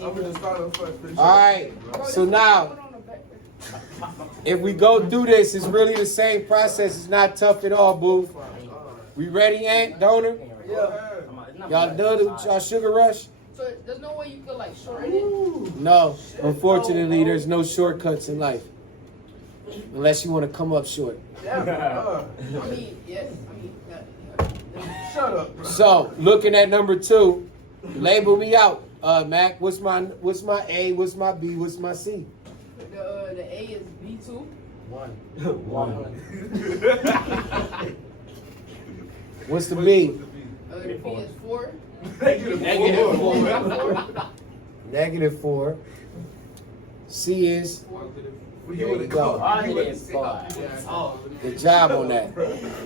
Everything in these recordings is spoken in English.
I'm gonna start off first. All right. So now, if we go through this, it's really the same process. It's not tough at all, boo. We ready, Aunt, Donor? Yeah. Y'all done with y'all sugar rush? So there's no way you could like shorten it? No. Unfortunately, there's no shortcuts in life. Unless you want to come up short. I mean, yes. Shut up, bro. So, looking at number 2, label me out. Mac, what's my A, what's my B, what's my C? The A is B2. 1. One. What's the B? The B is 4. Negative 4. -4. C is. There you go. Good job on that.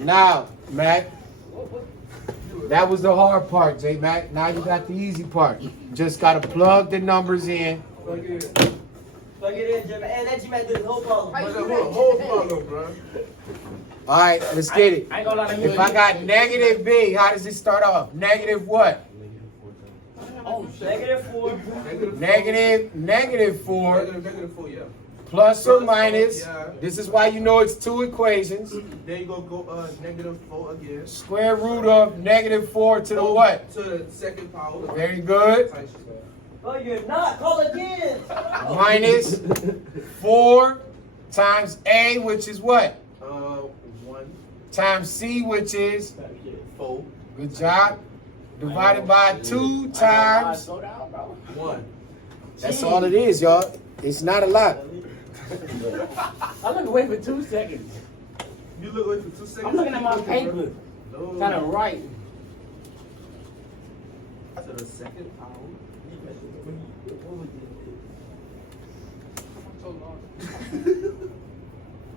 Now, Mac, that was the hard part, J Mac. Now you got the easy part. You just gotta plug the numbers in. Plug it in, Jim. And let you make this whole problem. Whole problem, bro. All right, let's get it. I ain't gonna lie to you. If I got negative B, how does it start off? Negative what? Oh, -4. Negative 4. Negative 4, yeah. Plus or minus. Yeah. This is why you know it's 2 equations. Then you go negative 4 again. Square root of -4 to the what? To the second power. Very good. Oh, you're not. Call again. Minus 4 times A, which is what? 1, Times C, which is? 4, Good job. Divided by 2 times. 1. That's all it is, y'all. It's not a lot. I look away for 2 seconds. You look away for 2 seconds. I'm looking at my paper. No. Trying to write. To the second power.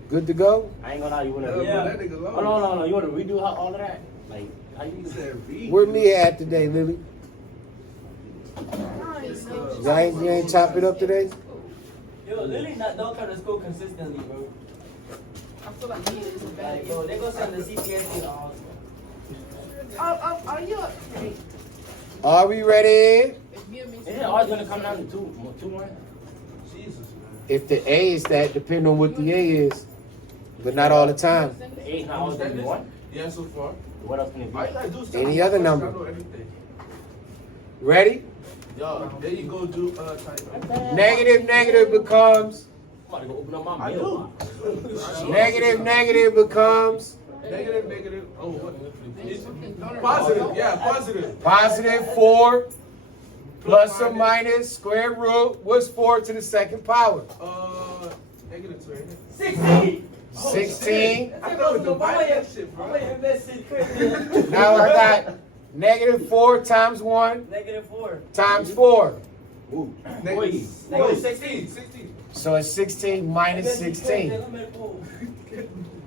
Good to go? I ain't gonna lie, you wanna. Yeah. That nigga low. Oh, no. You wanna redo all of that? Like, how you said read. Where me at today, Lily? You ain't chop it up today? Yo, Lily don't come to school consistently, bro. I feel like he is a bad Like, bro, they go send the CPS to all. Are you okay? Are we ready? If me and me Is it always gonna come down to 2-1? Jesus, man. If the A is that, depending on what the A is. But not all the time. The 8 is not always gonna be 1? Yeah, so far. What else can it be? All you gotta do is Any tell other me number. I know everything. Ready? Yo, there you go, do type. Negative becomes. I'm about to go open up my I mailbox. do. Negative becomes. Negative. Oh, what? Positive. Yeah, positive. Positive 4 plus or minus square root. What's 4 to the second power? Negative 2. 16. 16. I know it's divide that shit, bro. I'm gonna invest in crazy. Now I got -4 times 1 -4. times 4. Negative 16. 16. So it's 16 minus 16.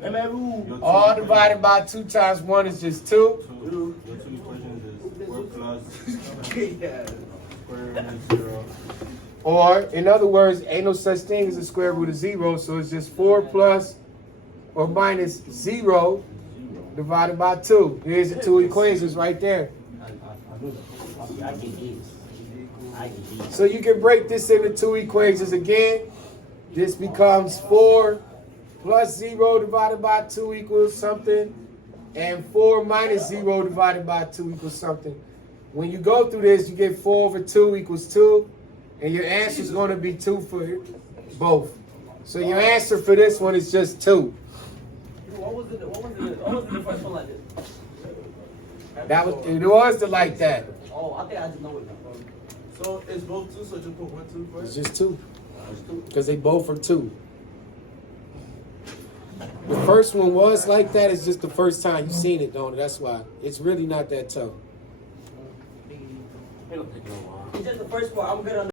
Let me rule. All divided by 2 times 1 is just 2. Your two equations is 4 plus Yeah. square root of 0. Or, in other words, ain't no such thing as a square root of 0. So it's just 4 plus or minus 0 divided by 2. Here's the 2 equations right there. I get these. So you can break this into 2 equations again. This becomes 4 plus 0 divided by 2 equals something. And 4 minus 0 divided by 2 equals something. When you go through this, you get 4 over 2 equals 2. And your answer is going to be 2 for both. So your answer for this one is just 2. What was the first one like this? It was like that. Oh, I think I just know it now. So it's both 2, so just put 1, 2 It's first. just 2. Because they both are 2. The first one was like that. It's just the first time you've seen it, don't it? That's why. It's really not that tough. It'll take a while. It's just the first one. I'm good on